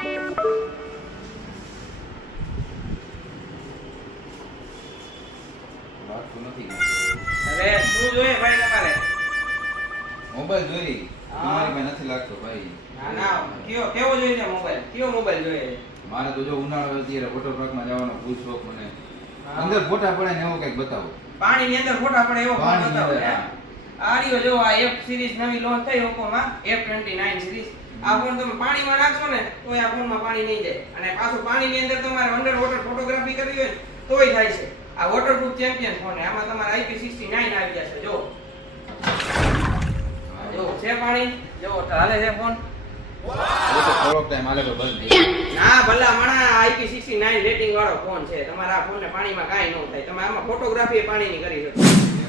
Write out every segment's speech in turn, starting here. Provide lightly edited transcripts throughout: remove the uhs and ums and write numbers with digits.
વાત તો નથી અરે શું જોઈએ ભાઈ તમારે? મોબાઈલ જોઈ તમારી પાસે નથી લાગતો ભાઈ. ના ના કેવો જોઈએ છે મોબાઈલ? કયો મોબાઈલ જોઈએ? મારે તો જો ઉનાળો અત્યારે વોટર પાર્કમાં જવાનો ફૂલ શોખ મને. અંદર ફોટા પડે ને એવો કંઈક બતાવો. પાણીની અંદર ફોટા પડે એવો ફોન બતાવો. હા. આ રહ્યો જો આ F સિરીઝ નવી લોન્ચ થઈ ઓપ્પોમાં F29 સિરીઝ. આ ફોન તમે પાણીમાં નાખશો ને તોય આ ફોનમાં પાણી નહીં જાય. અને પાછું પાણીની અંદર તમારે અંડર વોટર ફોટોગ્રાફી કરવી હોય તોય થાય છે. આ વોટરપ્રૂફ ચેમ્પિયન ફોન છે. આમાં તમારે IP69 આવી જશે જો. જો છે પાણી જો હાલે છે ફોન. હવે તો થોડોક ટાઈમ હાલે તો બંધ થઈ જાય. ના ભલા મણા IP69 રેટિંગ વાળો ફોન છે. તમારા આ ફોનને પાણીમાં કાંઈ ન થાય. તમે આમાં ફોટોગ્રાફી પાણીની કરી શકો.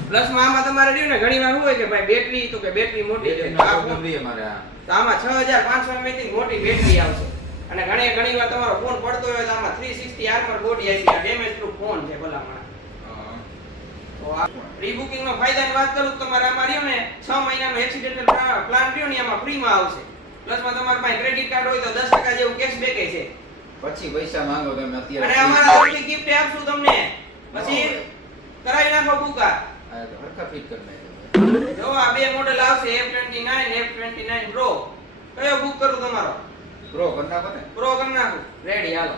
પ્લસમાં આમાં તમારે રહ્યું ને ઘણીવાર શું હોય કે ભાઈ બેટરી તો કે બેટરી મોટી છે. આ ફોન મારે આ તો આમાં 6500 mAh ની મોટી બેટરી આવશે. અને ઘણીવાર તમારો ફોન પડતો હોય તો આમાં 360 આર્મર બોડી આવી છે. ડેમેજ પ્રૂફ ફોન છે ભલા મણા. તો આ પ્રી બુકિંગ નો ફાયદાની વાત કરું તો તમારે આમાં રહ્યો ને 6 મહિનાનો એક્સિડેન્ટલ પ્લાન રહ્યો ને આમાં ફ્રીમાં આવશે. પ્લસમાં તમારા પાસે ક્રેડિટ કાર્ડ હોય તો 10% જેવું કેશબેક છે. પછી પૈસા માંગો તમે અત્યારે. અને અમારા તરફથી ગિફ્ટ આપશું તમને. પછી કરાવી નાખો બુકા. આ તો હરખા ફિટ કરી નાખ્યો. જો આ બે મોડેલ આવશે F29 F29 Pro. કયો બુક કરું તમારો? પ્રો કરી નાખો ને. પ્રો કરી નાખું. રેડી હાલો.